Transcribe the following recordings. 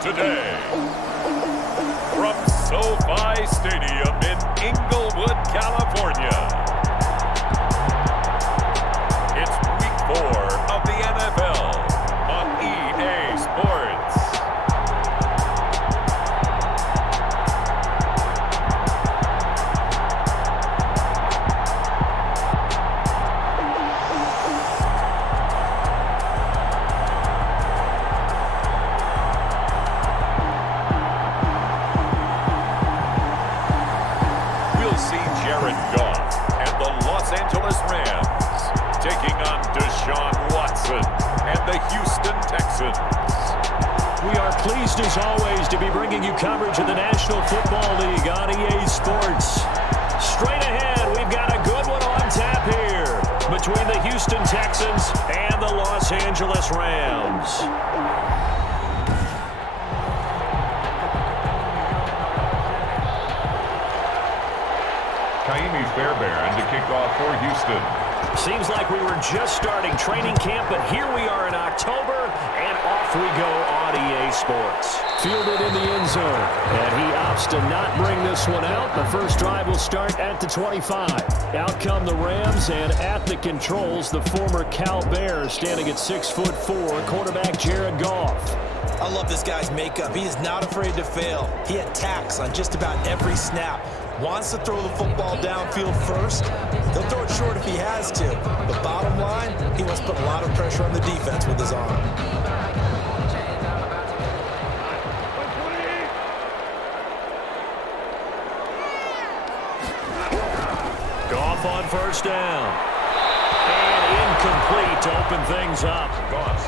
today, from SoFi Stadium in Inglewood, California, it's Week 4 of the NFL on EA Sports. We are pleased as always to be bringing you coverage of the National Football League on EA Sports. Straight ahead, we've got a good one on tap here between the Houston Texans and the Los Angeles Rams. Kaimi Fairbairn to kick off for Houston. Seems like we were just starting training camp, but here we are in October, and off we go on EA Sports. Fielded in the end zone, and he opts to not bring this one out. The first drive will start at the 25. Out come the Rams, and at the controls, the former Cal Bear standing at 6'4", quarterback Jared Goff. I love this guy's makeup. He is not afraid to fail. He attacks on just about every snap. Wants to throw the football downfield first. He'll throw it short if he has to. But bottom line, he wants to put a lot of pressure on the defense with his arm. Goff on first down. And incomplete to open things up.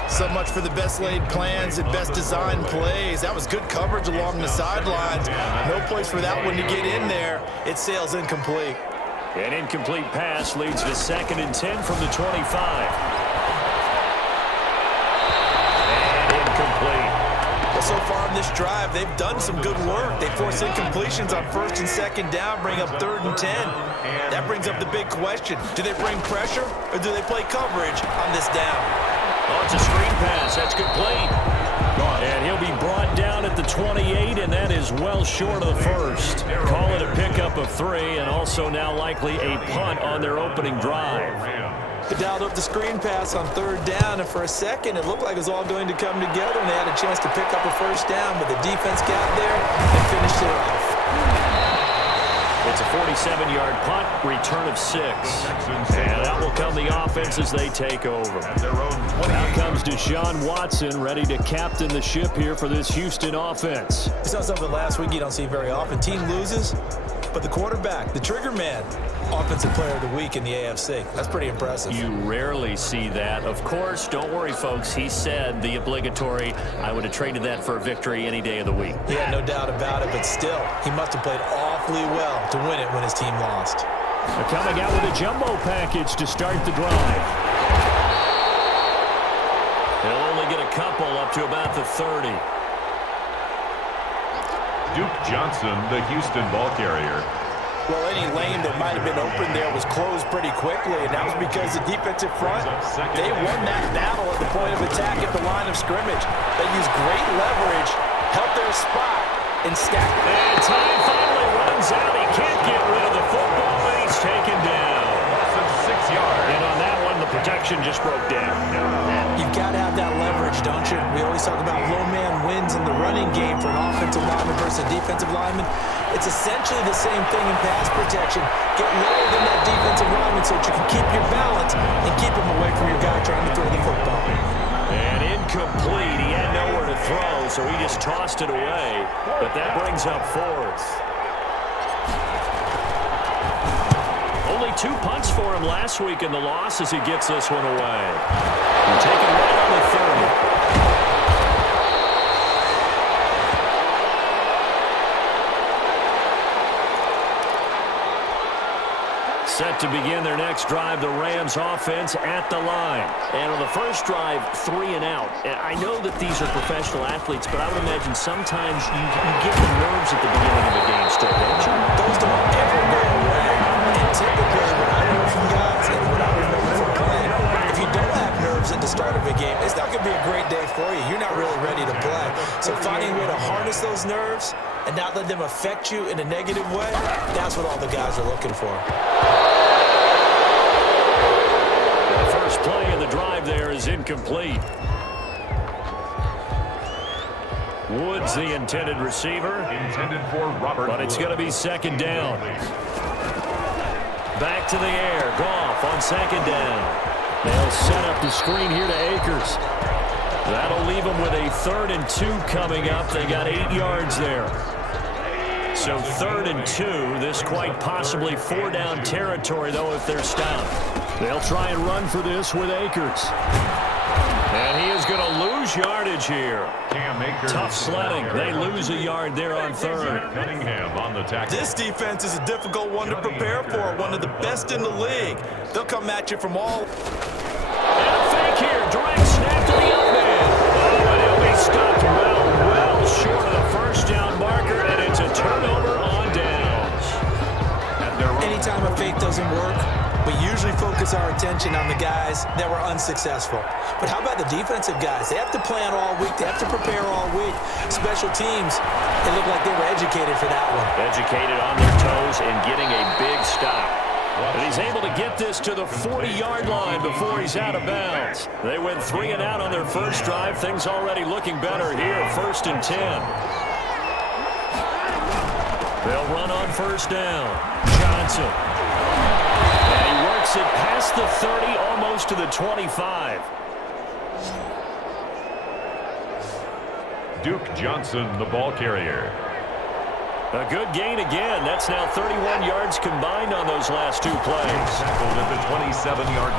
So much for the best laid plans and best designed plays. That was good coverage along the sidelines. No place for that one to get in there. It sails incomplete. An incomplete pass leads to 2nd and 10 from the 25. And incomplete. Well, so far in this drive, they've done some good work. They force incompletions on 1st and 2nd down, bring up 3rd and 10. That brings up the big question. Do they bring pressure or do they play coverage on this down? Oh, it's a screen pass. That's complete. And he'll be brought down at the 28, and that is well short of the first. Call it a pickup of 3, and also now likely a punt on their opening drive. They dialed up the screen pass on 3rd down, and for a second it looked like it was all going to come together, and they had a chance to pick up a 1st down, but the defense got there and finished it off. It's a 47-yard punt, return of 6. And out will come the offense as they take over. Out comes Deshaun Watson, ready to captain the ship here for this Houston offense. We saw something last week you don't see very often. Team loses, but the quarterback, the trigger man, offensive player of the week in the AFC. That's pretty impressive. You rarely see that. Of course, don't worry, folks. He said the obligatory, I would have traded that for a victory any day of the week. Yeah, no doubt about it, but still, he must have played awfully well to win it when his team lost. They're coming out with a jumbo package to start the drive. They'll only get a couple up to about the 30. Duke Johnson, the Houston ball carrier. Well, any lane that might have been open there was closed pretty quickly, and that was because the defensive front, they won that battle at the point of attack at the line of scrimmage. They used great leverage, held their spot, and stacked it. And time finally runs out. He can't get rid of the football, and he's taken down. Loss of 6 yards. And on that one, the protection just broke down. You've got to have that leverage, don't you? We always talk about low man wins in the running game for an offensive lineman versus a defensive lineman. It's essentially the same thing in pass protection. Get lower than that defensive lineman so that you can keep your balance and keep him away from your guy trying to throw the football. And incomplete. He had nowhere to throw, so he just tossed it away. But that brings up 4th. Only 2 punts for him last week in the loss as he gets this one away. And taken right on the 30. Set to begin their next drive, the Rams offense at the line. And on the first drive, 3 and out. And I know that these are professional athletes, but I would imagine sometimes you get the nerves at the beginning of the game still, don't you? Those don't ever go away. And typically, what I heard from guys and what I remember from playing, if you don't have nerves at the start of a game, it's not going to be a great day for you. You're not really ready to play. So finding a way to harness those nerves and not let them affect you in a negative way, that's what all the guys are looking for. The first play in the drive there is incomplete. Woods the intended receiver. Intended for Robert But it's going to be second down. Back to the air. Goff on second down. They'll set up the screen here to Akers. That'll leave them with a 3rd and 2 coming up. They got 8 yards there. So 3rd and 2. This quite possibly 4-down territory, though, if they're stopped. They'll try and run for this with Akers. And he is going to lose yardage here. Tough sledding. They lose a yard there on 3rd. Cunningham on the tackle. This defense is a difficult one to prepare for, one of the best in the league. They'll come at you from all. And a fake here. Direct snap to the young man. Oh, and he'll be stopped well short of the first down marker, and it's a turnover on downs. Anytime a fake doesn't work, we usually focus our attention on the guys that were unsuccessful. But how about the defensive guys? They have to plan all week. They have to prepare all week. Special teams, they look like they were educated for that one. Educated on their toes and getting a big stop. And he's able to get this to the 40-yard line before he's out of bounds. They went 3 and out on their first drive. Things already looking better here. 1st and 10. They'll run on first down. Johnson. And he works it past the 30, almost to the 25. Duke Johnson, the ball carrier. A good gain again. That's now 31 yards combined on those last 2 plays. Tackled at the 27-yard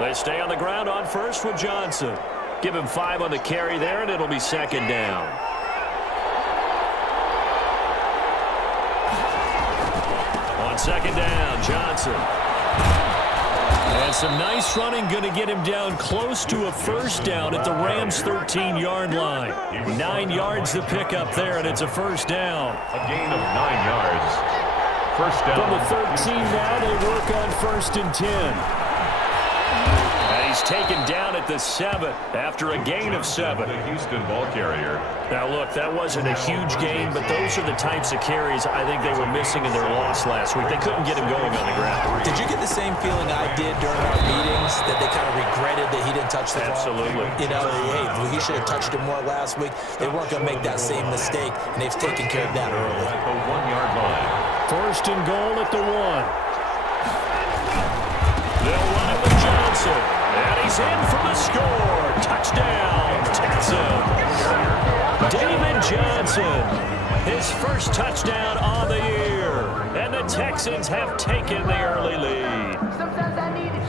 line. They stay on the ground on first with Johnson. Give him 5 on the carry there, and it'll be second down. On second down, Johnson. And some nice running, going to get him down close to a first down at the Rams' 13-yard line. 9 yards to pick up there, and it's a first down. A gain of 9 yards. First down. From the 13 now, they work on 1st and 10. And he's taken down at the 7 after a gain of 7. The Houston ball carrier. Now, look, that wasn't a huge gain, but those are the types of carries I think they were missing in their loss last week. They couldn't get him going on the ground. Did you get the same feeling I did during our meetings, that they kind of regretted that he didn't touch the ball? Absolutely. You know, hey, he should have touched it more last week. They weren't going to make that same mistake, and they've taken care of that early. At the 1-yard line. 1st and goal at the 1. They'll run it with Johnson. And he's in for the score. Touchdown, Texans. David Johnson, his first touchdown on the year. And the Texans have taken the early lead.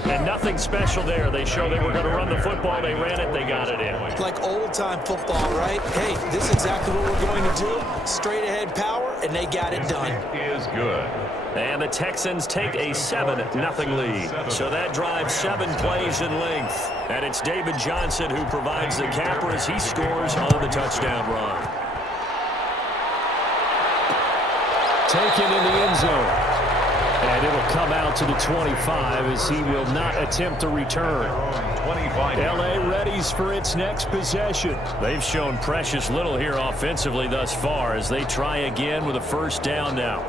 And nothing special there. They showed they were going to run the football. They ran it. They got it in. Like old-time football, right? Hey, this is exactly what we're going to do. Straight-ahead power, and they got it done. Is good. And the Texans take a 7-0 lead. So that drives 7 plays in length. And it's David Johnson who provides the capper as he scores on the touchdown run. Taken in the end zone. And it'll come out to the 25 as he will not attempt to return. 25. L.A. readies for its next possession. They've shown precious little here offensively thus far as they try again with a first down now.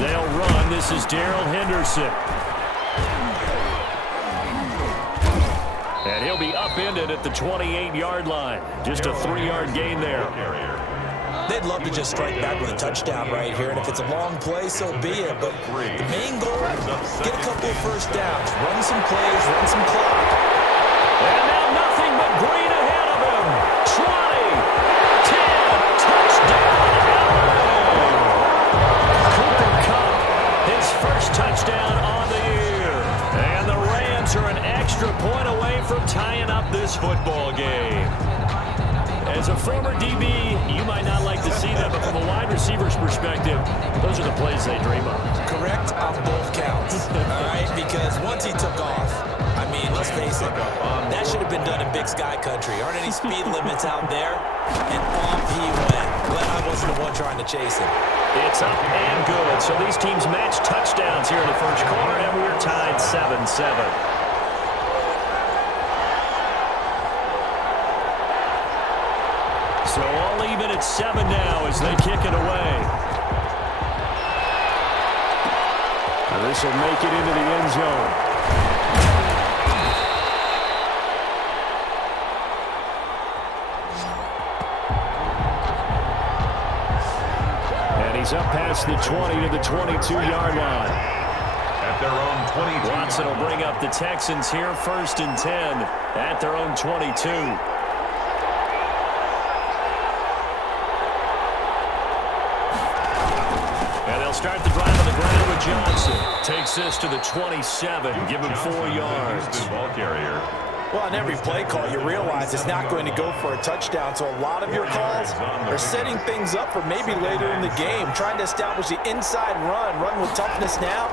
They'll run. This is Darrell Henderson. And he'll be upended at the 28-yard line. Just a 3-yard gain there. They'd love to just strike back with a touchdown right here, and if it's a long play, so be it. But the main goal, get a couple of first downs, run some plays, run some clock. And now nothing but green ahead of him. 20, 10, touchdown, LA. Cooper Kupp, his first touchdown on the year. And the Rams are an extra point away from tying up this football game. As a former DB, you might not like to see that, but from a wide receiver's perspective, those are the plays they dream of. Correct on both counts, all right? Because once he took off, I mean, let's face it, that should have been done in Big Sky country. Aren't any speed limits out there? And off he went. Glad I wasn't the one trying to chase him. It's up and good. So these teams match touchdowns here in the first quarter, and we're tied 7-7. So all even at 7 now as they kick it away. And this will make it into the end zone. And he's up past the 20 to the 22-yard line. At their own 22. Watson will bring up the Texans here, 1st and 10 at their own 22. Start the drive on the ground with Johnson. Takes this to the 27. Give him 4 yards. Ball carrier. Well, on every play call, you realize it's not going to go for a touchdown. So a lot of your calls are setting things up for maybe later in the game, trying to establish the inside run with toughness now,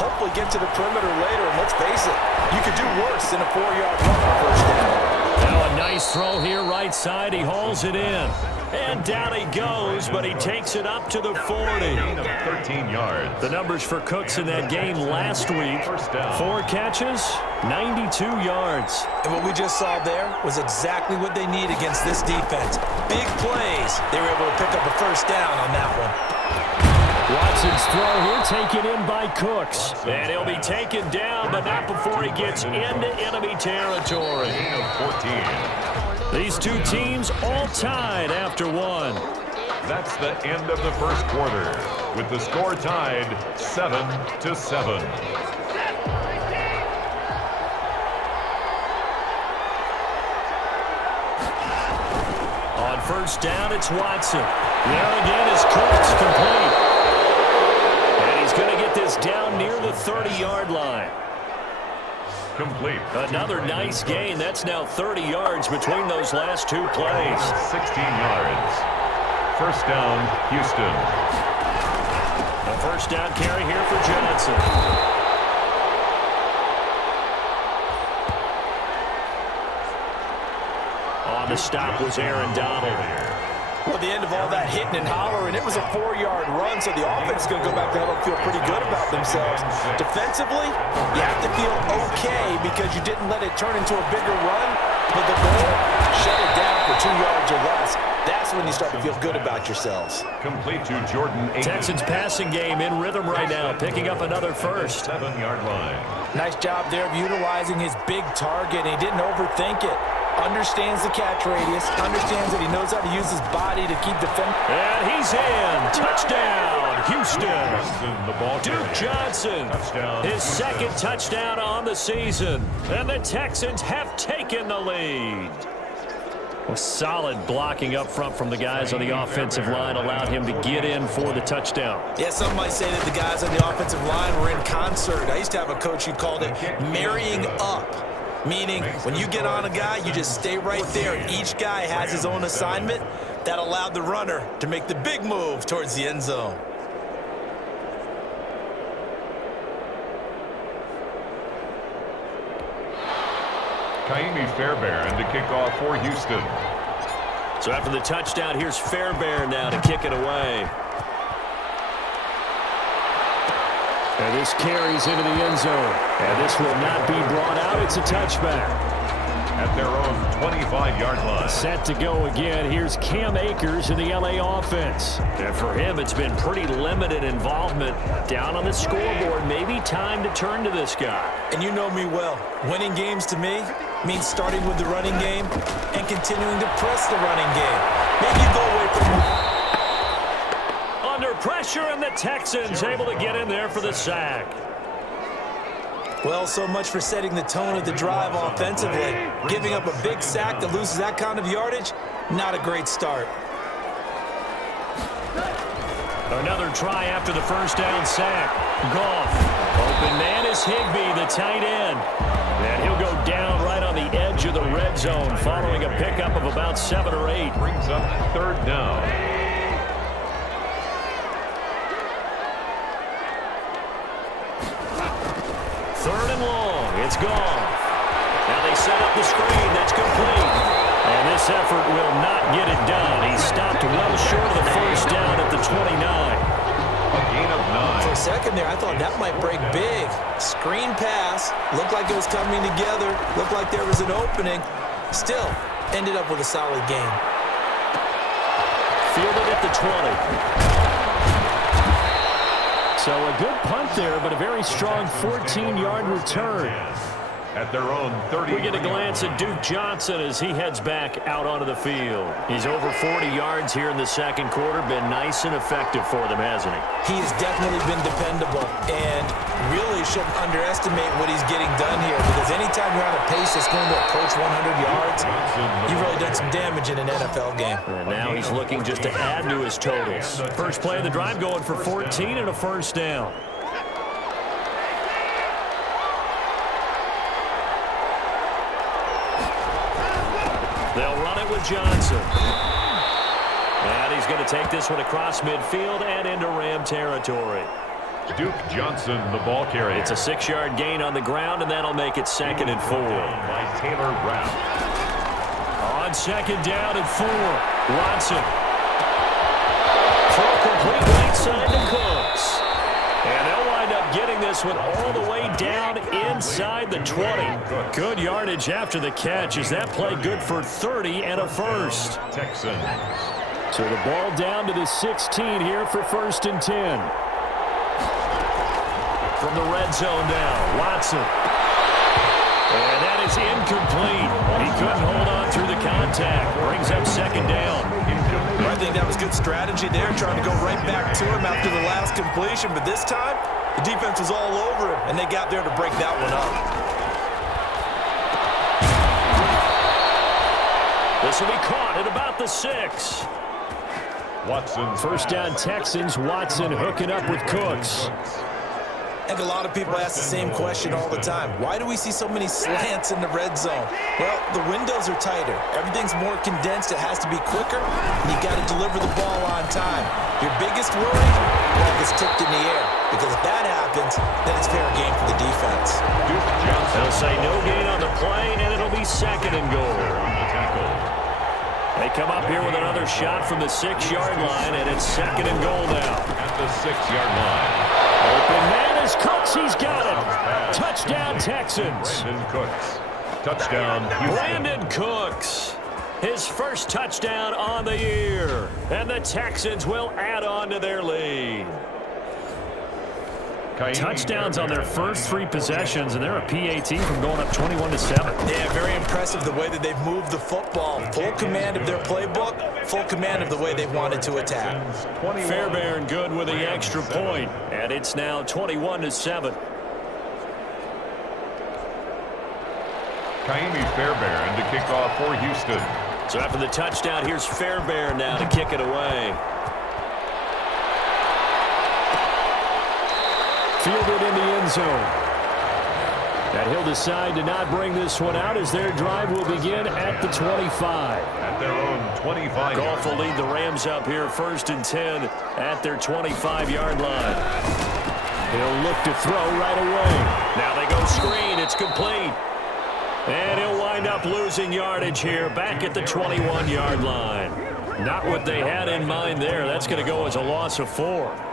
hopefully get to the perimeter later. And let's face it, you could do worse than a 4-yard run on first down. Now a nice throw here, right side. He hauls it in. And down he goes, but he takes it up to the 40. 13 yards. The numbers for Cooks in that game last week. 4 catches, 92 yards. And what we just saw there was exactly what they need against this defense. Big plays. They were able to pick up a first down on that one. Watson's throw here taken in by Cooks. And he'll be taken down, but not before he gets into enemy territory. 14. These two teams all tied after 1. That's the end of the first quarter, with the score tied 7-7. On first down, it's Watson. There again is Cooks, complete. And he's going to get this down near the 30-yard line. Complete. Another nice gain. That's now 30 yards between those last 2 plays. 16 yards. First down, Houston. A first down carry here for Johnson. On the stop was Aaron Donald. Well, the end of all that hitting and hollering, it was a 4-yard run, so the offense is going to go back to huddle and feel pretty good about themselves. Defensively, you have to feel okay because you didn't let it turn into a bigger run, but the goal, shut it down for 2 yards or less. That's when you start to feel good about yourselves. Complete to Jordan Aikman. Texans passing game in rhythm right now, picking up another first. 7-yard line. Nice job there of utilizing his big target. He didn't overthink it. Understands the catch radius, understands that he knows how to use his body to keep defending. And he's in. Touchdown, Houston. Duke Johnson, Touchdown. his second touchdown on the season. And the Texans have taken the lead. Well, solid blocking up front from the guys on the offensive line allowed him to get in for the touchdown. Yeah, some might say that the guys on the offensive line were in concert. I used to have a coach who called it marrying up. Meaning, when you get on a guy, you just stay right there. Each guy has his own assignment that allowed the runner to make the big move towards the end zone. Kaimi Fairbairn to kick off for Houston. So after the touchdown, here's Fairbairn now to kick it away. And this carries into the end zone. And this will not be brought out. It's a touchback. At their own 25-yard line. Set to go again. Here's Cam Akers in the LA offense. And for him, it's been pretty limited involvement. Down on the scoreboard, maybe time to turn to this guy. And you know me well. Winning games to me means starting with the running game and continuing to press the running game. Maybe you go away from under pressure, and the Texans able to get in there for the sack. Well, so much for setting the tone of the drive offensively. Giving up a big sack that loses that kind of yardage, not a great start. Another try after the first down sack. Goff. Open man is Higbee, the tight end. And he'll go down right on the edge of the red zone following a pickup of about 7 or 8. Brings up third down. Third and long. It's gone. off the screen. That's complete. And this effort will not get it done. He stopped well short of the first down at the 29. A gain of 9. For a second there, I thought that might break big. Screen pass. Looked like it was coming together. Looked like there was an opening. Still, ended up with a solid game. Fielded at the 20. So a good punt there, but a very strong 14-yard return. At their own 30. We get a glance at Duke Johnson as he heads back out onto the field. He's over 40 yards here in the second quarter. Been nice and effective for them, hasn't he? He has definitely been dependable, and really shouldn't underestimate what he's getting done here, because anytime you're on a pace that's going to approach 100 yards, you've really done some damage in an NFL game. And now he's looking just to add to his totals. First play of the drive going for 14 and a first down. They'll run it with Johnson. And he's going to take this one across midfield and into Ram territory. Duke Johnson, the ball carrier. It's a 6-yard gain on the ground, and that'll make it 2nd and 4. By Taylor Rapp. On 2nd down and 4. Watson. Throw complete right side to Cooks. And they'll wind up getting this one all the way down inside the 20. Good yardage after the catch. Is that play good for 30 and a first? Texans. So the ball down to the 16 here for 1st and 10. From the red zone now, Watson. And that is incomplete. He couldn't hold on through the contact. Brings up 2nd down. I think that was good strategy there, trying to go right back to him after the last completion. But this time, the defense was all over him, and they got there to break that one up. This will be caught at about the 6. Watson. First down Texans. Watson hooking up with Cooks. I think a lot of people ask the same question all the time. Why do we see so many slants in the red zone? Well, the windows are tighter. Everything's more condensed. It has to be quicker, and you got to deliver the ball on time. Your biggest worry? Ball gets tipped in the air, because if that happens, then it's fair game for the defense. They'll say no gain on the play, and it'll be 2nd and goal. They come up here with another shot from the 6-yard line, and it's 2nd and goal now. At the 6-yard line. Open man is Cooks. He's got it. Touchdown, Texans. Brandon Cooks. Touchdown, Houston. Brandon Cooks. His first touchdown on the year. And the Texans will add on to their lead. Touchdowns on their first 3 possessions, and they're a PAT from going up 21-7. Yeah, very impressive the way that they've moved the football. Full command of their playbook, full command of the way they've wanted to attack. Fairbairn good with the extra point, and it's now 21-7. Kaimi Fairbairn to kick off for Houston. So after the touchdown, here's Fairbairn now to kick it away. Fielded in the end zone. And he'll decide to not bring this one out as their drive will begin at the 25. At their own 25. Goff will lead the Rams up here 1st and 10 at their 25-yard line. He'll look to throw right away. Now they go screen. It's complete. And he'll wind up losing yardage here back at the 21-yard line. Not what they had in mind there. That's going to go as a loss of 4.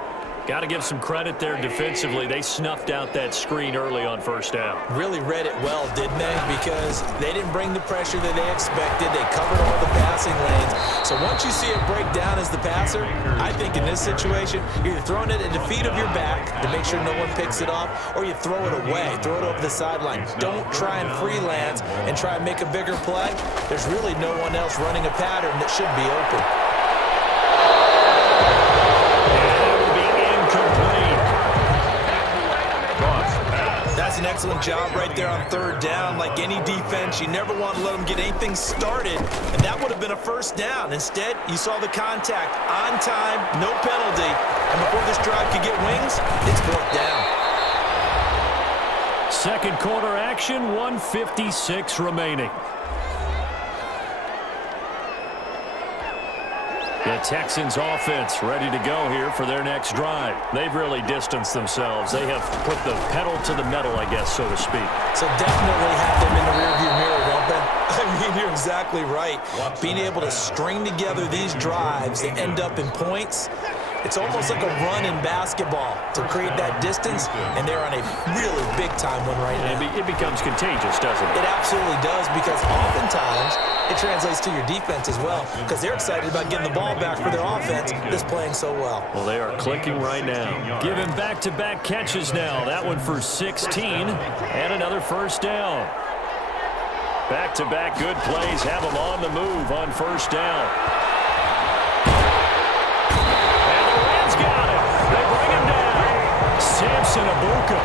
Got to give some credit there defensively. They snuffed out that screen early on 1st down. Really read it well, didn't they? Because they didn't bring the pressure that they expected. They covered all the passing lanes. So once you see it break down as the passer, I think in this situation, you're either throwing it at the feet of your back to make sure no one picks it off, or you throw it away, throw it over the sideline. Don't try and freelance and try and make a bigger play. There's really no one else running a pattern that should be open. That's an excellent job right there on 3rd down. Like any defense, you never want to let them get anything started, and that would have been a 1st down. Instead, you saw the contact on time, no penalty, and before this drive could get wings, it's 4th down. Second quarter action, 1:56 remaining. The Texans offense ready to go here for their next drive. They've really distanced themselves. They have put the pedal to the metal, I guess, so to speak. So definitely have them in the rearview mirror, won't Ben. I mean, you're exactly right. Being able to string together these drives that end up in points, it's almost like a run in basketball to create that distance, and they're on a really big-time one right now. It becomes contagious, doesn't it? It absolutely does, because oftentimes it translates to your defense as well, because they're excited about getting the ball back for their offense that's playing so well. Well, they are clicking right now. Giving back-to-back catches now. That one for 16, and another first down. Back-to-back good plays have them on the move on first down. Got it. They bring him down. Samson Abuka.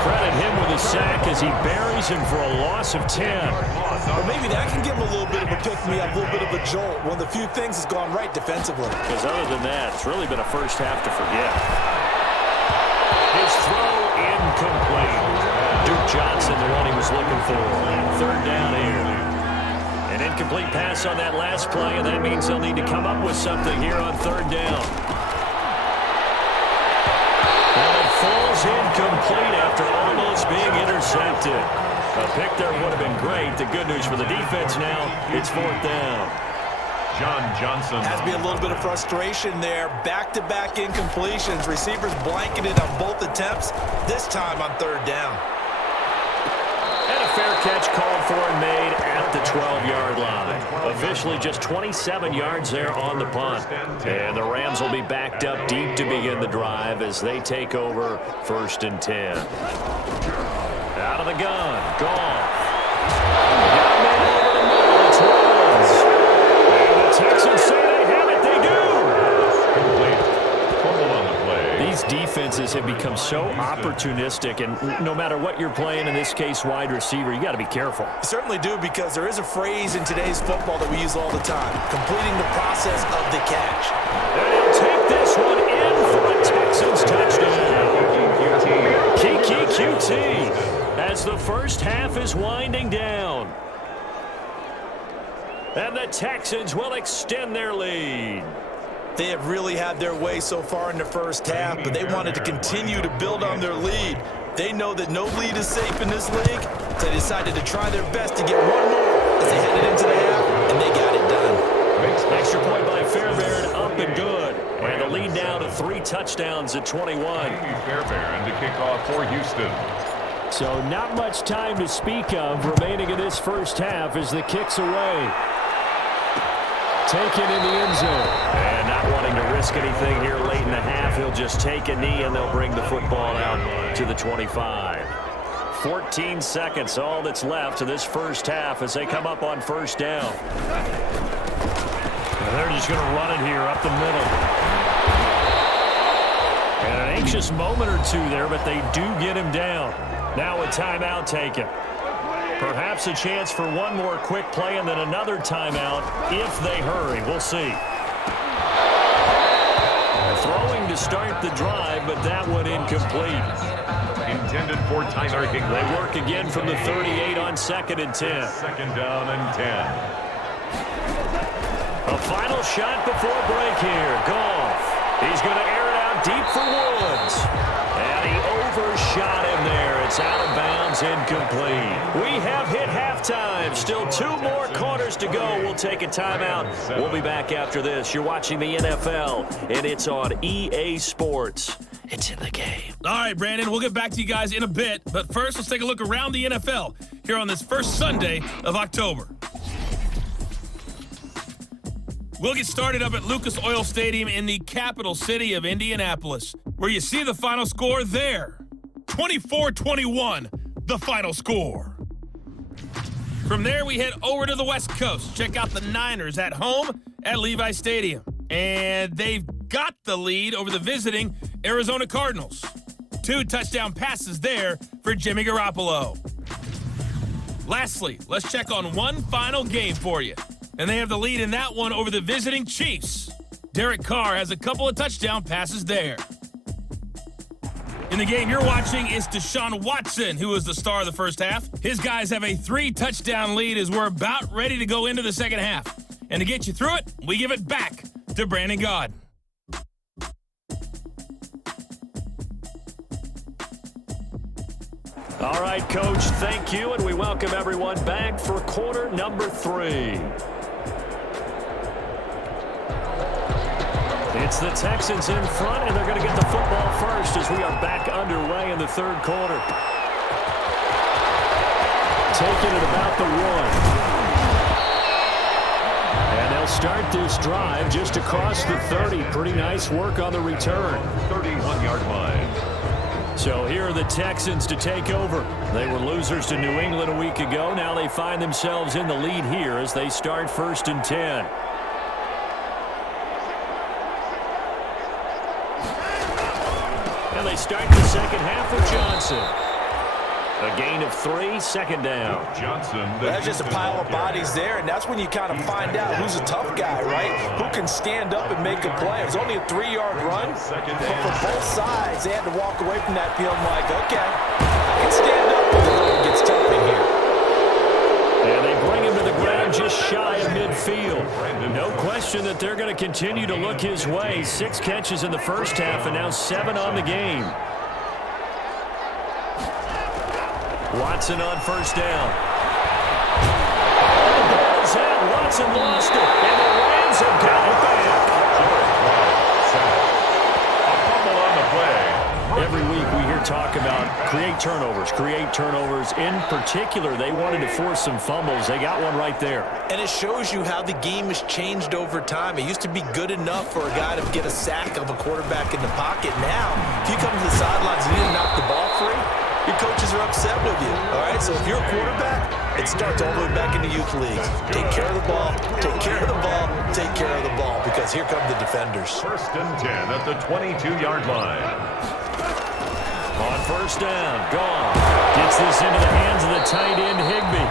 Credit him with a sack as he buries him for a loss of 10. Well, maybe that can give him a little bit of a pick-me-up, a little bit of a jolt. One of the few things that's gone right defensively. Because other than that, it's really been a first half to forget. His throw incomplete. Duke Johnson, the one he was looking for. Third down here. An incomplete pass on that last play, and that means they'll need to come up with something here on third down. Falls incomplete after almost being intercepted. A pick there would have been great. The good news for the defense now, it's fourth down. John Johnson. Has to be a little bit of frustration there. Back-to-back incompletions. Receivers blanketed on both attempts, this time on third down. And a fair catch called for and made at the 12-yard line. Officially just 27 yards there on the punt. And the Rams will be backed up deep to begin the drive as they take over first and 10. Out of the gun. Goff. Got man over the middle. It's Woods. And the Texans say they have it. They do. Complete. Fumble on the play. These defenses have become so opportunistic, and no matter what you're playing, in this case wide receiver, you got to be careful. You certainly do, because there is a phrase in today's football that we use all the time: completing the process of the catch. And he'll take this one in for a Texans touchdown. Kiki QT as the first half is winding down. And the Texans will extend their lead. They have really had their way so far in the first half, but they wanted to continue to build on their lead. They know that no lead is safe in this league, so they decided to try their best to get one more as they headed into the half, and they got it done. Extra point by Fairbairn, up and good. And the lead now to 3 touchdowns at 21. Fairbairn to kick off for Houston. So not much time to speak of remaining in this first half as the kick's away. Taken in the end zone. And not wanting to risk anything here late in the half, he'll just take a knee and they'll bring the football out to the 25. 14 seconds, all that's left to this first half as they come up on first down. And they're just going to run it here up the middle. And an anxious moment or two there, but they do get him down. Now a timeout taken. Perhaps a chance for one more quick play and then another timeout if they hurry. We'll see. Throwing to start the drive, but that one incomplete. Intended for Tyler Higbee. They work again from the 38 on 2nd and 10. Second down and 10. A final shot before break here. Goff. He's going to air it out deep for Woods. And he overshot him there. It's out of bounds, incomplete. We have hit halftime. Still 2 more quarters to go. We'll take a timeout. We'll be back after this. You're watching the NFL, and it's on EA Sports. It's in the game. All right, Brandon, we'll get back to you guys in a bit. But first, let's take a look around the NFL here on this first Sunday of October. We'll get started up at Lucas Oil Stadium in the capital city of Indianapolis, where you see the final score there. 24-21, the final score. From there, we head over to the West Coast. Check out the Niners at home at Levi Stadium. And they've got the lead over the visiting Arizona Cardinals. 2 touchdown passes there for Jimmy Garoppolo. Lastly, let's check on one final game for you. And they have the lead in that one over the visiting Chiefs. Derek Carr has a couple of touchdown passes there. In the game you're watching is Deshaun Watson, who is the star of the first half. His guys have a 3-touchdown lead as we're about ready to go into the second half. And to get you through it, we give it back to Brandon Gaud. All right, Coach, thank you, and we welcome everyone back for quarter number 3. It's the Texans in front, and they're going to get the football first as we are back underway in the third quarter. Taking it about the 1. And they'll start this drive just across the 30. Pretty nice work on the return. 31-yard line. So here are the Texans to take over. They were losers to New England a week ago. Now they find themselves in the lead here as they start 1st and 10. And they start the second half with Johnson. A gain of 3, second down. Johnson. That's just a pile of bodies there, and that's when you kind of find out who's a tough guy, right? Who can stand up and make a play. It was only a 3-yard run, but for both sides, they had to walk away from that field like, okay, I can stand up when the road gets tough in here. And they bring him to the ground just shy of midfield. No question that they're going to continue to look his way. 6 catches in the first half and now 7 on the game. Watson on first down. The ball's out. Watson lost it. And the Rams have got it back. A fumble on the play. Every week we hear talk about create turnovers. In particular, they wanted to force some fumbles. They got one right there. And it shows you how the game has changed over time. It used to be good enough for a guy to get a sack of a quarterback in the pocket. Now, if you come to the sidelines and you didn't knock the ball free, your coaches are upset with you, all right? So if you're a quarterback, it starts all the way back in the youth leagues. Take care of the ball, take care of the ball, take care of the ball, because here come the defenders. 1st and 10 at the 22-yard line. On first down, gone. Gets this into the hands of the tight end, Higbee.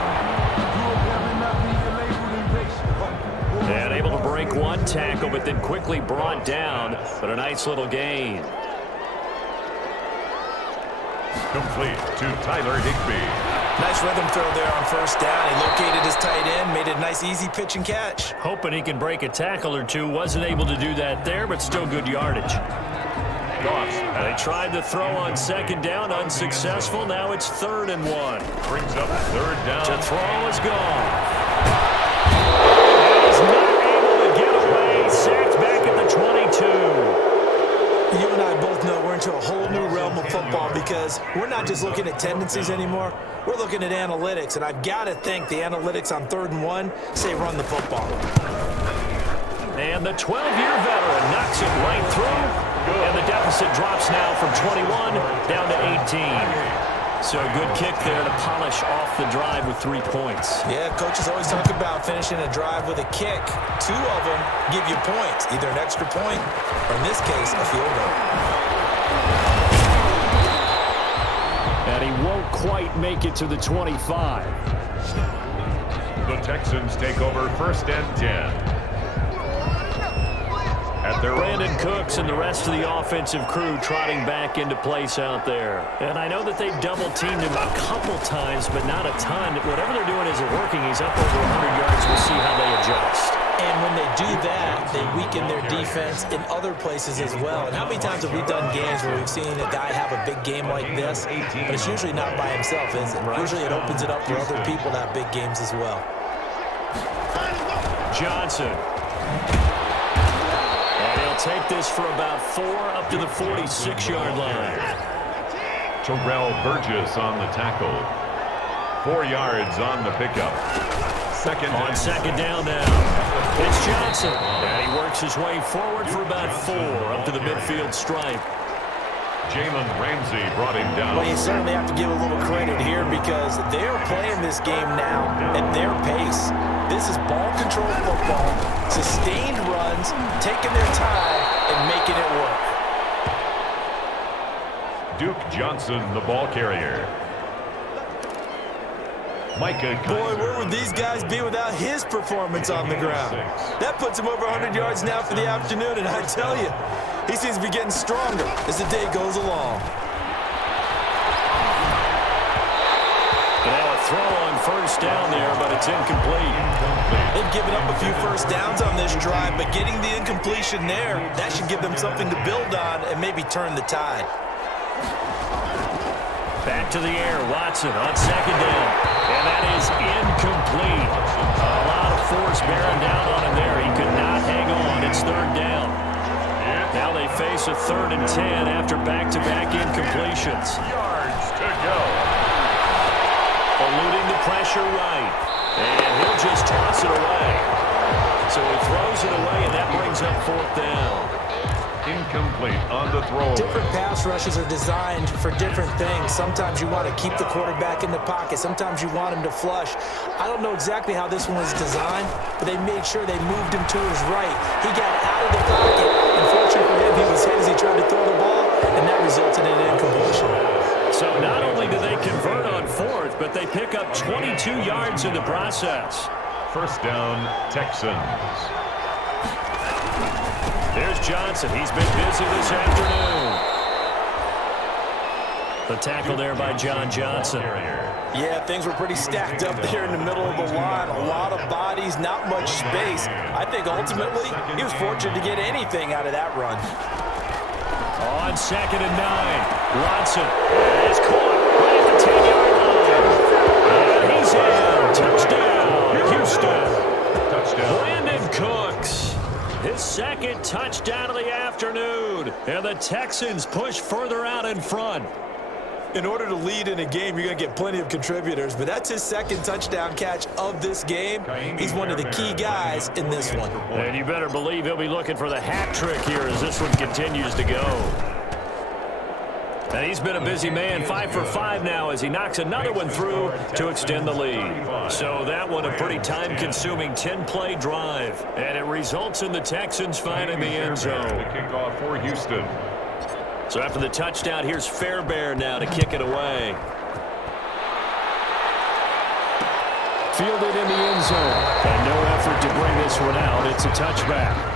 And able to break one tackle, but then quickly brought down, but a nice little gain. Complete to Tyler Higbee. Nice rhythm throw there on first down. He located his tight end, made it a nice easy pitch and catch. Hoping he can break a tackle or two. Wasn't able to do that there, but still good yardage. They tried to throw on second down, unsuccessful. Now it's 3rd and 1. Brings up 3rd down. To throw is gone. He's not able to get away. Sacked back at the 22. You and I both know we're into a whole new realm of football because we're not just looking at tendencies anymore. We're looking at analytics, and I've got to think the analytics on 3rd and 1 say run the football. And the 12-year veteran knocks it right through, and the deficit drops now from 21 down to 18. So a good kick there to polish off the drive with 3 points. Yeah, coaches always talk about finishing a drive with a kick. 2 of them give you points, either an extra point or, in this case, a field goal. And he won't quite make it to the 25. The Texans take over 1st and 10. Brandon Cooks and the rest of the offensive crew trotting back into place out there. And I know that they've double-teamed him a couple times, but not a ton. Whatever they're doing isn't working. He's up over 100 yards. We'll see how they adjust. And when they do that, they weaken their defense in other places as well. And how many times have we done games where we've seen a guy have a big game like this, but it's usually not by himself, is it? Usually it opens it up for other people to have big games as well. Johnson. Take this for about 4 up to the 46-yard line. Terrell Burgess on the tackle. 4 yards on the pickup. On second down now. It's Johnson. And he works his way forward for about 4 up to the midfield stripe. Jalen Ramsey brought him down. Well, you certainly have to give a little credit here because they're playing this game now at their pace. This is ball control football, sustained runs, taking their time and making it work. Duke Johnson, the ball carrier. Micah Boy, where would these guys be without his performance on the ground? That puts him over 100 yards now for the afternoon, and I tell you, he seems to be getting stronger as the day goes along. Now a throw on first down there, but it's incomplete. They've given up a few first downs on this drive, but getting the incompletion there, that should give them something to build on and maybe turn the tide. Back to the air, Watson on second down. And that is incomplete. A lot of force bearing down on him there. He could not hang on. It's third down. Now they face a 3rd and 10 after back-to-back incompletions. Yards to go. Eluding the pressure right. And he'll just toss it away. So he throws it away, and that brings up 4th down. Incomplete on the throw. Different pass rushes are designed for different things. Sometimes you want to keep the quarterback in the pocket. Sometimes you want him to flush. I don't know exactly how this one was designed, but they made sure they moved him to his right. He got out of the pocket. Unfortunately for him, he was hit as he tried to throw the ball, and that resulted in an incompletion. So not only do they convert on 4th, but they pick up 22 yards in the process. First down, Texans. There's Johnson. He's been busy this afternoon. The tackle there by John Johnson. Yeah, things were pretty stacked up there in the middle of the line. A lot of bodies, not much space. I think ultimately he was fortunate to get anything out of that run. On 2nd and 9, Watson is caught right at the 10-yard line. And he's in. Touchdown, Houston. Touchdown. Brandon Cooks. His 2nd touchdown of the afternoon. And the Texans push further out in front. In order to lead in a game, you're going to get plenty of contributors, but that's his 2nd touchdown catch of this game. He's one of the key guys in this one. And you better believe he'll be looking for the hat trick here as this one continues to go. And he's been a busy man, 5 for 5 now as he knocks another one through to extend the lead. So that one a pretty time-consuming 10-play drive. And it results in the Texans finding the end zone. The kickoff for Houston. So after the touchdown, here's Fairbairn now to kick it away. Fielded in the end zone. And no effort to bring this one out. It's a touchback.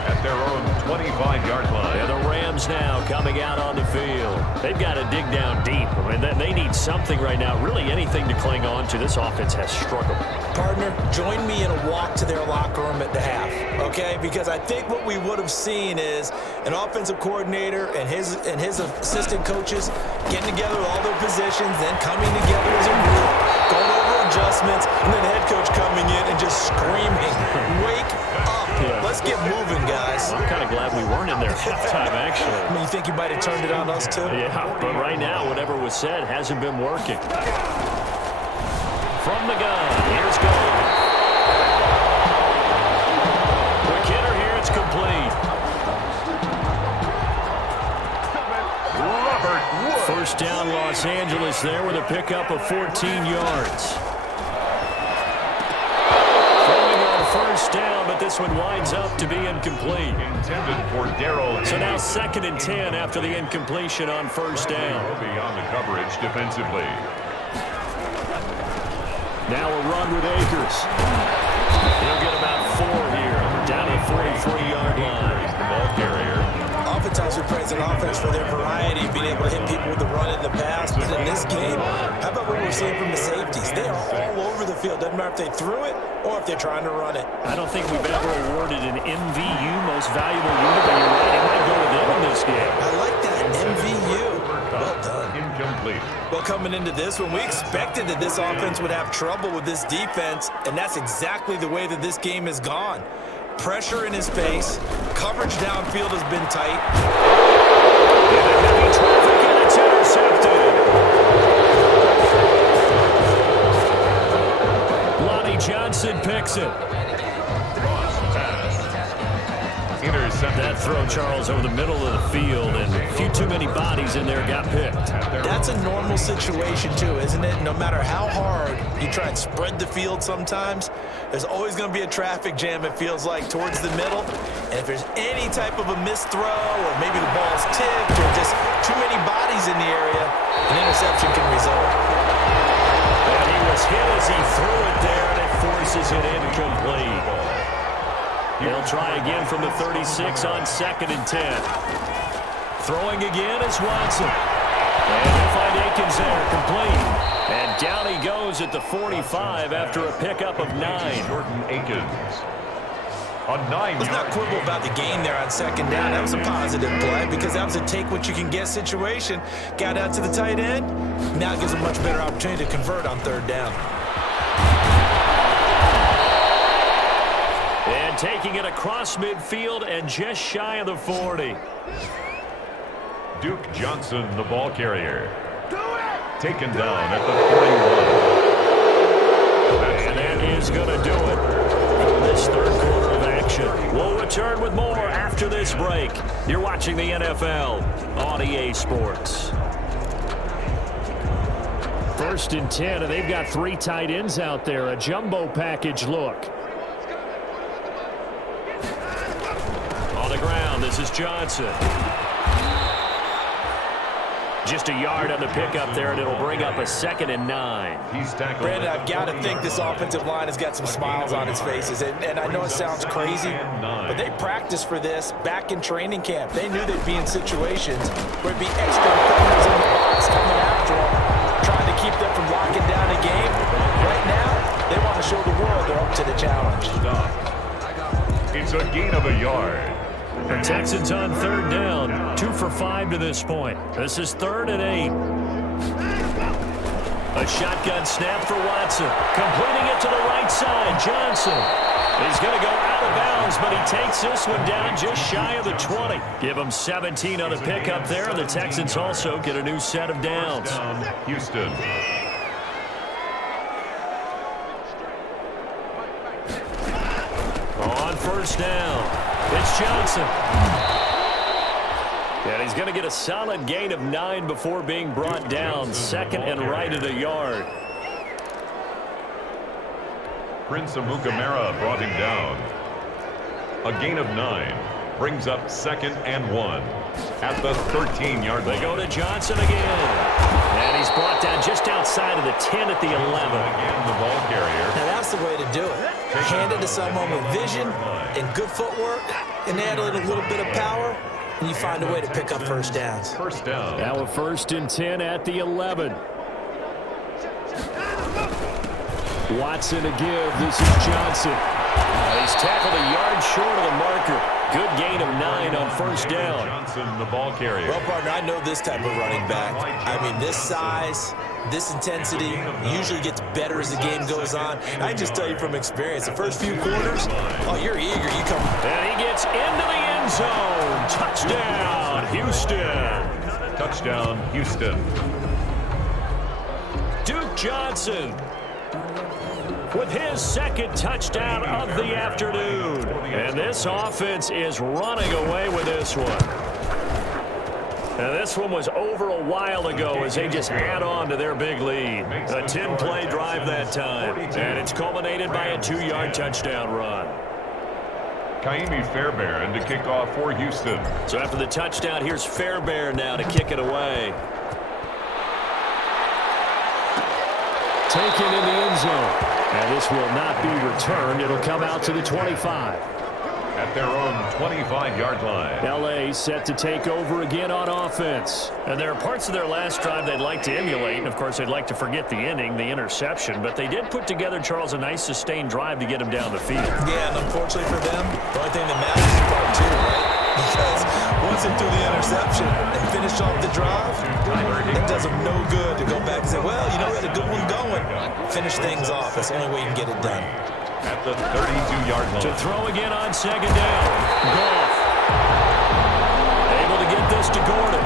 At their own 25-yard line. And the Rams now coming out on the field. They've got to dig down deep. I mean, they need something right now, really anything to cling on to. This offense has struggled. Partner, join me in a walk to their locker room at the half, okay? Because I think what we would have seen is an offensive coordinator and his assistant coaches getting together with all their positions, then coming together as a group, going over adjustments, and then the head coach coming in and just screaming, "Wake up. Let's get moving, guys." I'm kind of glad we weren't in there halftime, actually. I mean, you think he might have turned it on us, too? Yeah, but right now, whatever was said hasn't been working. From the gun, here's Gold. Quick hitter here, it's complete. First down, Los Angeles there with a pickup of 14 yards. Throwing on first down, but this one winds up to be incomplete. Intended for Darrell. So now 2nd and 10 after the incompletion on first down. Beyond the coverage defensively. Now a run with Akers. He'll get about 4 here. Down at the 43-yard line. The ball carrier. Oftentimes we praise an offense for their variety, being able to hit people with the run in the pass. But in this game, how about what we're seeing from the safeties? They are all over the field. Doesn't matter if they threw it or if they're trying to run it. I don't think we've ever awarded an MVU, most valuable unit, but you're right. It might go with them in this game. I like that, MVU. Well done. Incomplete. Well, coming into this one, we expected that this offense would have trouble with this defense, and that's exactly the way that this game has gone. Pressure in his face. Coverage downfield has been tight. And a heavy traffic, and it's intercepted. Lonnie Johnson picks it. Intercepted. That throw, Charles, over the middle of the field, and a few too many bodies in there got picked. That's a normal situation, too, isn't it? No matter how hard you try and spread the field sometimes, there's always going to be a traffic jam, it feels like, towards the middle. And if there's any type of a missed throw, or maybe the ball's tipped, or just too many bodies in the area, an interception can result. And he was hit as he threw it there, and it forces it incomplete. He'll try again from the 36 on 2nd and 10. Throwing again is Watson. And he'll find Akins there, complete. And down he goes at the 45 after a pickup of 9. Jordan Akins. A 9-yard. Let's not quibble about the gain there on second down. That was a positive play because that was a take-what-you-can-get situation. Got out to the tight end. Now it gives a much better opportunity to convert on third down. And taking it across midfield and just shy of the 40. Duke Johnson, the ball carrier. Taken down at the 41. And that is going to do it for this third quarter of action. We'll return with more after this break. You're watching the NFL on EA Sports. 1st and 10, and they've got 3 tight ends out there. A jumbo package look. On the ground, this is Johnson. Just a yard on the pickup there, and it'll bring up a 2nd and 9. He's tackled. Brandon, I've got to think this offensive line has got some smiles on its faces. And I know it sounds crazy, but they practiced for this back in training camp. They knew they'd be in situations where it'd be extra defenders in the box coming after them, trying to keep them from locking down a game. Right now, they want to show the world they're up to the challenge. It's a gain of a yard. The Texans on third down, 2 for 5 to this point. This is 3rd and 8. A shotgun snap for Watson. Completing it to the right side, Johnson. He's going to go out of bounds, but he takes this one down just shy of the 20. Give him 17 on the pickup there, and the Texans also get a new set of downs. Houston. On first down, it's Johnson. And he's going to get a solid gain of 9 before being brought down. 2nd and right at a yard. Prince Amukamara brought him down. A gain of 9 brings up 2nd and 1 at the 13-yard line. They go to Johnson again. And he's brought down just outside of the 10 at the 11. Again, the ball carrier. Now that's the way to do it. Hand it to someone with vision and good footwork, and add a little bit of power, and you find a way to pick up first downs. First down. Now a 1st and 10 at the 11. Watson to give. This is Johnson. He's tackled a yard short of the marker. Good gain of 9 on first down. Johnson, the ball carrier. Well, partner, I know this type of running back. I mean, this size, this intensity usually gets better as the game goes on. I just tell you from experience, the first few quarters, oh, you're eager. You come. And he gets into the end zone. Touchdown, Houston. Touchdown, Houston. Duke Johnson with his 2nd touchdown of the afternoon. And this offense is running away with this one. And this one was over a while ago as they just add on to their big lead. A 10-play drive that time. And it's culminated by a 2-yard touchdown run. Kaimi Fairbairn to kick off for Houston. So after the touchdown, here's Fairbairn now to kick it away. Taken in the end zone. And this will not be returned. It'll come out to the 25. At their own 25-yard line. L.A. set to take over again on offense. And there are parts of their last drive they'd like to emulate. And, of course, they'd like to forget the ending, the interception. But they did put together, Charles, a nice sustained drive to get him down the field. Yeah, and unfortunately for them, the only thing that matters is part 2, right? Because once they threw the interception and finished off the drive, it does them no good to go back and say, well, you know, we had a good one going. Finish things off. That's the only way you can get it done. At the 32-yard line. To throw again on 2nd down. Goff. Able to get this to Gordon.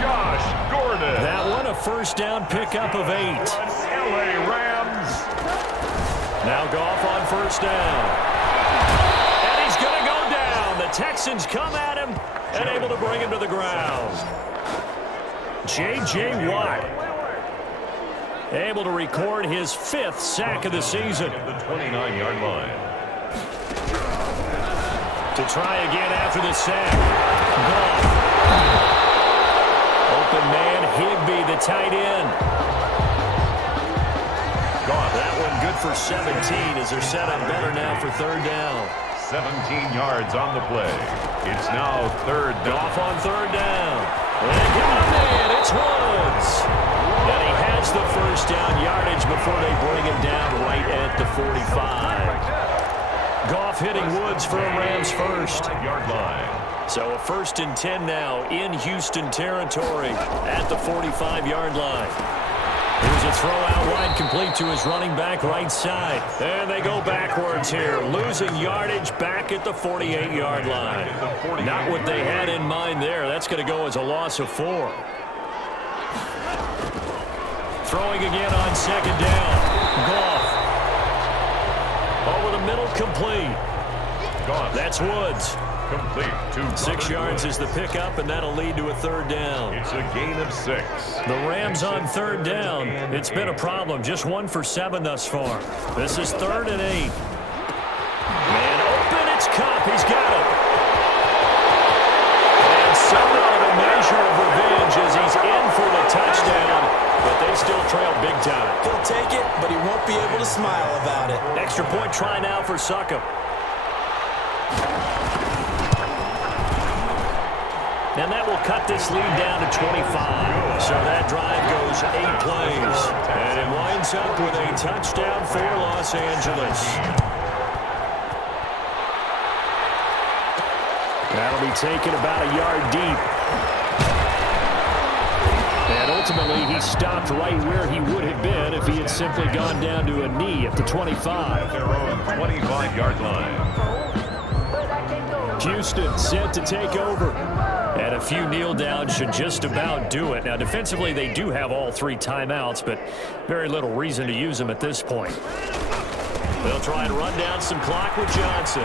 Josh Gordon. That one a first down pickup of 8. LA Rams. Now Goff on first down. And he's going to go down. The Texans come at him and able to bring him to the ground. J.J. Watt able to record his 5th sack of the season. The 29-yard line. To try again after the sack. Goff. Open man, Higbee, the tight end. Goff, that one good for 17 as they're set up better now for third down. 17 yards on the play. It's now third down. Goff on third down. And got him in. It's Woods. And he has the first down yardage before they bring him down right at the 45. Goff hitting Woods for a Rams first. 5-yard line. So a 1st and 10 now in Houston territory at the 45-yard line. Here's a throw out wide, complete to his running back right side. And they go backwards here, losing yardage back at the 48-yard line. Not what they had in mind there. That's going to go as a loss of 4. Throwing again on 2nd down. Goff. Over the middle, complete. Goff. That's Woods. Complete to 6 yards is the pickup, and that'll lead to a 3rd down. It's a gain of 6. The Rams on 3rd down. It's been a problem. Just 1 for 7 thus far. This is 3rd and 8. Man open. It's Cup. He's got it. And somewhat of a measure of revenge as he's in for the touchdown. But they still trail big time. He'll take it, but he won't be able to smile about it. Extra point try now for Succop. And that will cut this lead down to 25. So that drive goes 8 plays. And it winds up with a touchdown for Los Angeles. That'll be taken about a yard deep. And ultimately, he stopped right where he would have been if he had simply gone down to a knee at the 25. Their own 25-yard line. Houston set to take over. And a few kneel downs should just about do it. Now, defensively, they do have all 3 timeouts, but very little reason to use them at this point. They'll try and run down some clock with Johnson.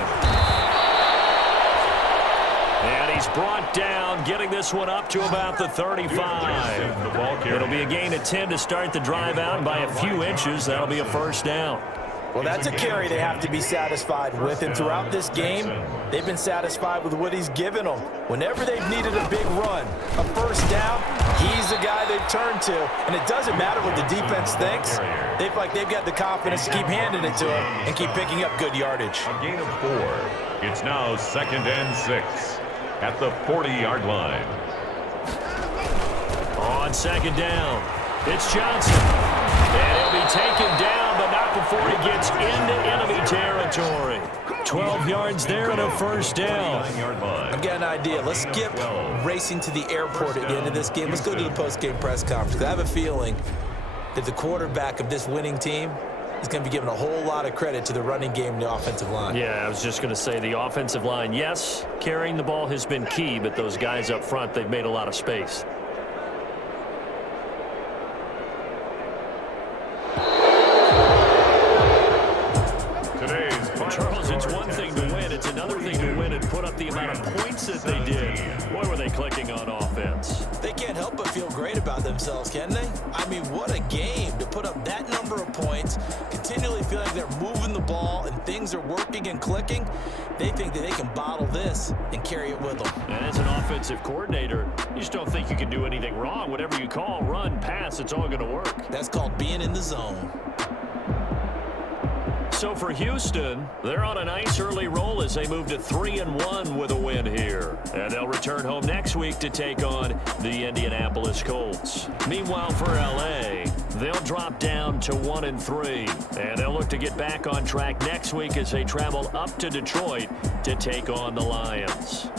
And he's brought down, getting this one up to about the 35. It'll be a gain of 10 to start the drive out, and by a few inches, that'll be a 1st down. Well, that's a carry they have to be satisfied with, and throughout this game, they've been satisfied with what he's given them. Whenever they've needed a big run, a 1st down, he's the guy they've turned to, and it doesn't matter what the defense thinks. They've got the confidence to keep handing it to him and keep picking up good yardage. A gain of 4. It's now 2nd and 6 at the 40-yard line. On 2nd down, it's Johnson. And he'll be taken down, but not before he gets into enemy territory. 12 yards there and a 1st down. I've got an idea. Let's skip racing to the airport at the end of this game. Let's go to the post-game press conference. I have a feeling that the quarterback of this winning team is going to be given a whole lot of credit to the running game and the offensive line. Yeah, I was just going to say the offensive line, yes, carrying the ball has been key, but those guys up front, they've made a lot of space. Charles, it's one thing to win. It's another thing to win and put up the amount of points that they did. Boy, were they clicking on offense. They can't help but feel great about themselves, can they? I mean, what a game to put up that number of points, continually feel like they're moving the ball and things are working and clicking. They think that they can bottle this and carry it with them. And as an offensive coordinator, you just don't think you can do anything wrong. Whatever you call, run, pass, it's all going to work. That's called being in the zone. So for Houston, they're on a nice early roll as they move to 3-1 with a win here. And they'll return home next week to take on the Indianapolis Colts. Meanwhile, for LA, they'll drop down to 1-3. And they'll look to get back on track next week as they travel up to Detroit to take on the Lions.